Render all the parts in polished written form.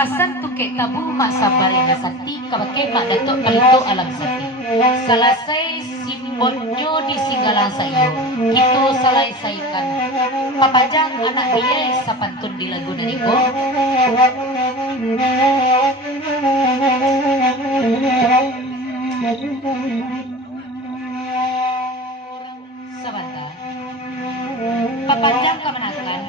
papasan tuke tabu mak sabar ina sakti kabake mak datuk palito alam sakti. Selesai simbonyo di singgalan sayo, itu selesaikan. Papajang anak dia sapantun di lagu niko. Sebentar. Papajang kemenakan.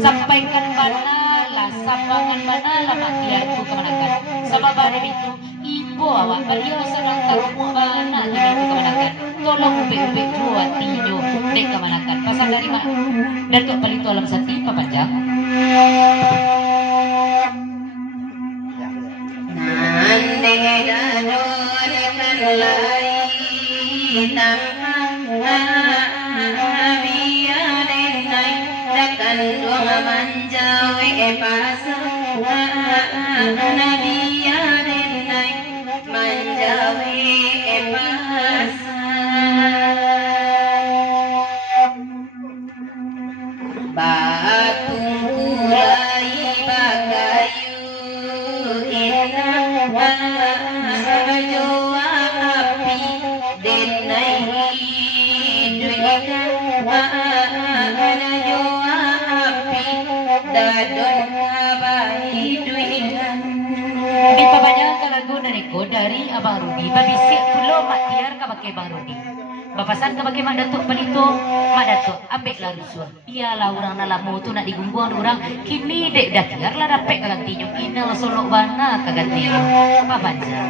Sampaikan mana lah, sampangan mana lah makianku kemenakan. Sebab ada itu ibu awak beliau sedang kamu mana itu kemenakan. Tolong ubek-ubek dua tinju dek kemenakan. Pasal dari mana? Datuk Palito Alam Sakti Papajang. Nande dadon kalai Kandung manjawi pasa nabiya denai manjawi pasa batu kulai bagayu inna jua api denai dunia Di pabanyakan lagu naniko dari Abang Rudi, babisik pulau mak tiar kabake Bang Rudi. Bapasan kabake mak datuk Palito, mak datuk ambek lah rusuh. Iyalah orang nalamu tu nak digungguang orang. Kini dek dah tiar lah dapet kagantinya. Ina solok bana kagantinya. Papanja.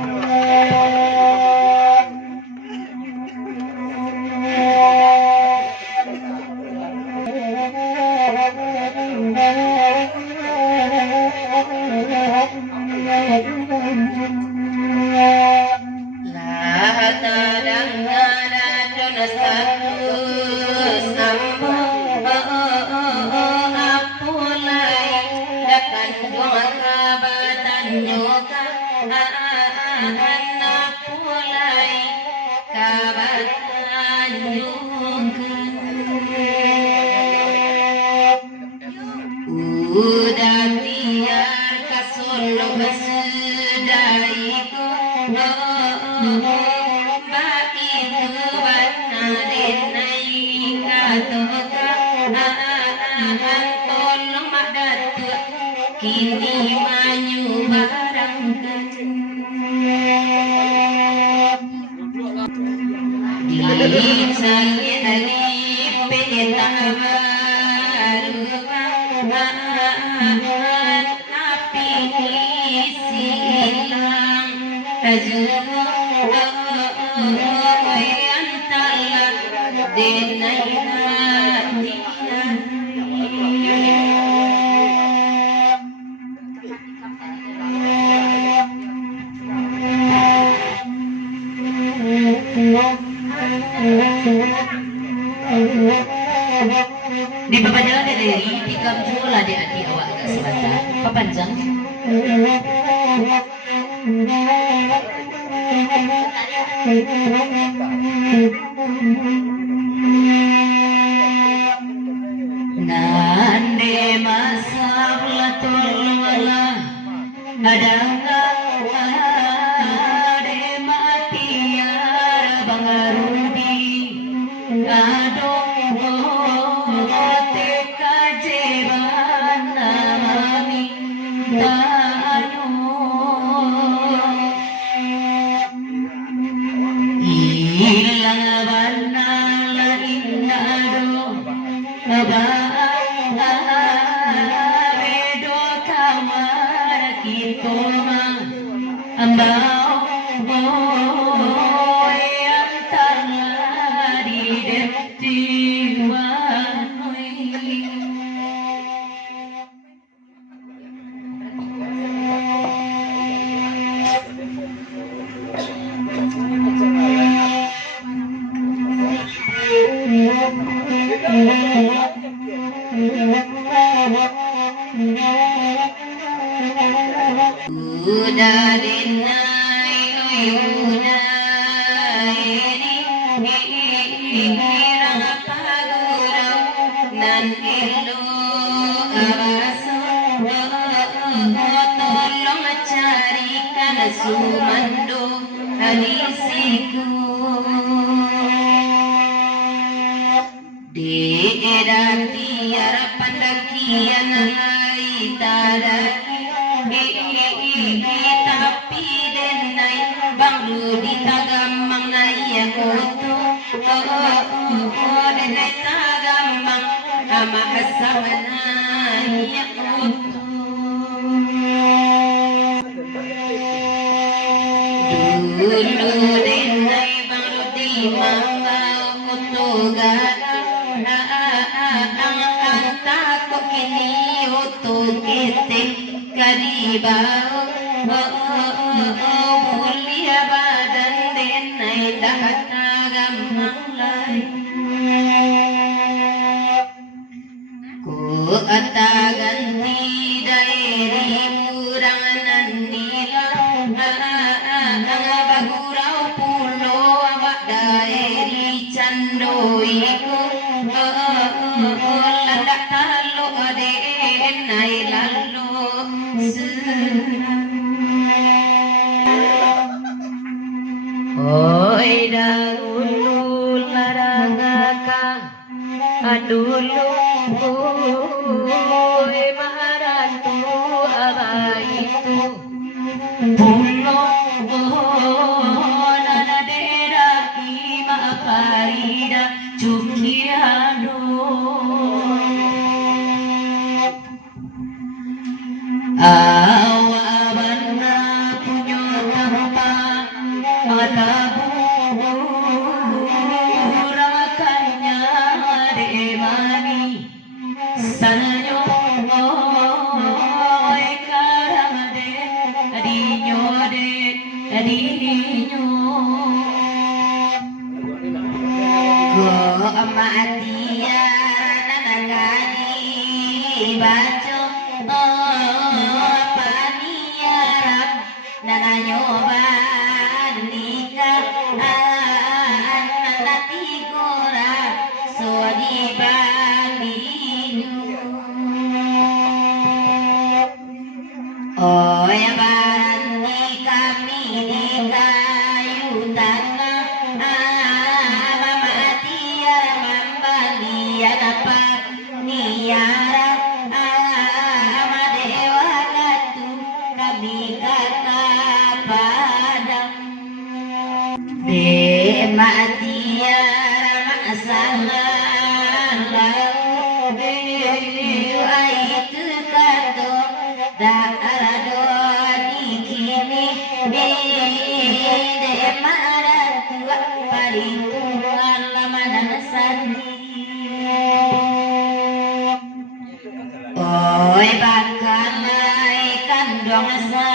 Udah tiar kasolo besedaiku Baitu bana denai katoka Tolong mak datuk kini manyu barangkan Di saya dari peta tapi silang yang talak denai Di papanjang dari tikam jula di adik awak agak selatan. Papanjang. Nande masabla tolwala ada ade matiar bangarudi ado nan elu aso sumando alisiku daerah tiara pandakian itadaki tapi denai baru ditagamang na iya kutu denai tagamang ama kasama na iya kutu dulu denai baru di mangga kutu gana ang tako kini utu kete karibau mulia badan denai dahata gamang lai ku ataganti daeri murangan nila bagurau pulo awak daeri candoiku landak talo denai lalu oi dahulu larangaka adulu oi maratu abaitu pulo nana dera ima parida cukiano awabanna punyo tanpa atabu rakanya demani sanyo karamade adinyo go amatia nanangani baco paniaran nananyo banika natigora sodi balinu oh ya barani kami di kayu tanah mama tiara mambalian apa niara amadewa gatu kami kata padam de matiara masalah lau aitu kato darado dikini de maratua paling alamanan sandi oi bakalai kandong sa